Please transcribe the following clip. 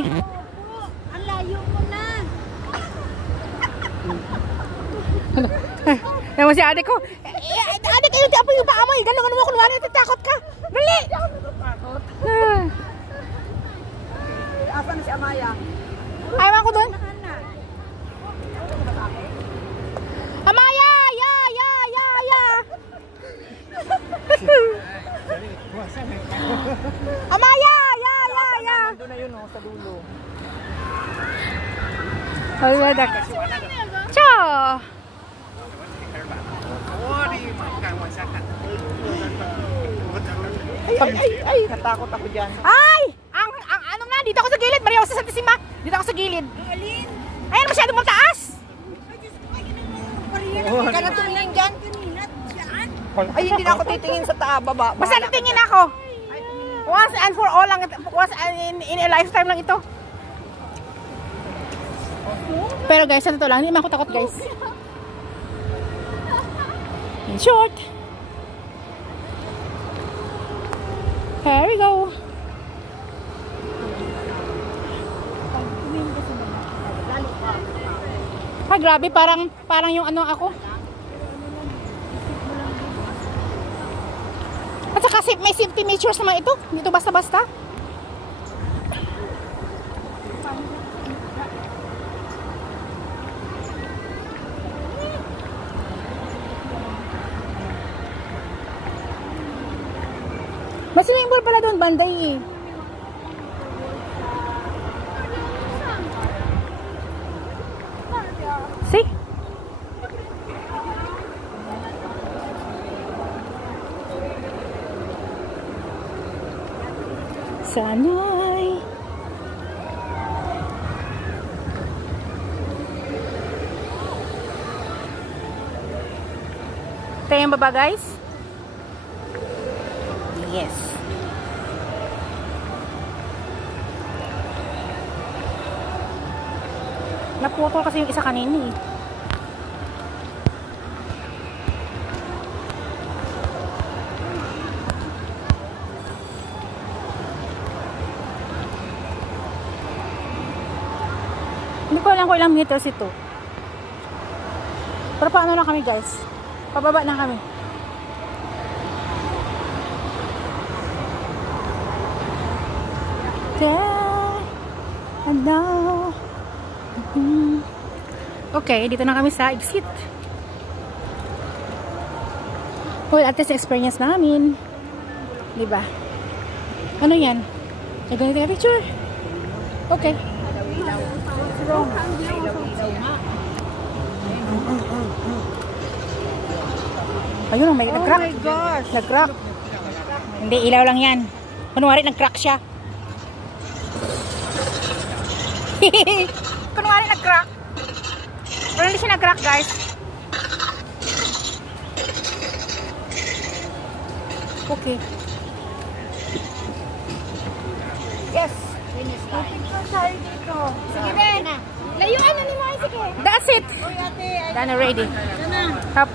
Ay. Ang layo mo na. Yan mo si ate ko. Ate ko, yung tiapo yung paa mo. Ganun mo, kunwari, natatakot ka. Dali! Asa na si Amaya? Ayaw ko doon. Amaya! Ya! Amaya! Ya! Doon na yun, sa dulo. Ay, wadak. Cho! Ay! Natakot ako dyan. Ay! Ang ano na, dito ako sa gilid. Maria Jose Santissima. Dito ako sa gilid. Ayan, masyadong mataas. Ka na tumingin dyan. Ay, hindi na ako titingin sa baba. Basta natingin ako. Once and for all lang. Once in a lifetime lang ito. Pero guys, sa totoo lang, hindi man ako takot guys. In short. Here we go. Ah, grabe, parang yung ano ako. At saka may safety measures naman ito. Dito basta-basta. May swimming pool pala doon, banday eh. See? Sanay. Ito yung baba guys. Yes. Naputol kasi yung isa kanina eh. Hindi ko alam kung ilang meters ito. Pero paano na kami guys? Pababa na kami. Okay, dito na kami sa exit. Well, at least experience namin. Diba? Ano yan? Are you going to take a picture? Okay. Ayun, may nag-crack. Oh my gosh. Nag-crack. Hindi, ilaw lang yan. Kunwari, nag-crack siya. Kunwari, nag-crack. Pero hindi siya nag-crack, guys. Okay. Yes. Picture tayo dito. Sige, Ben. Layuan na ni Moy, sige. That's it. Uy, ate. Done already. Sana. Hop.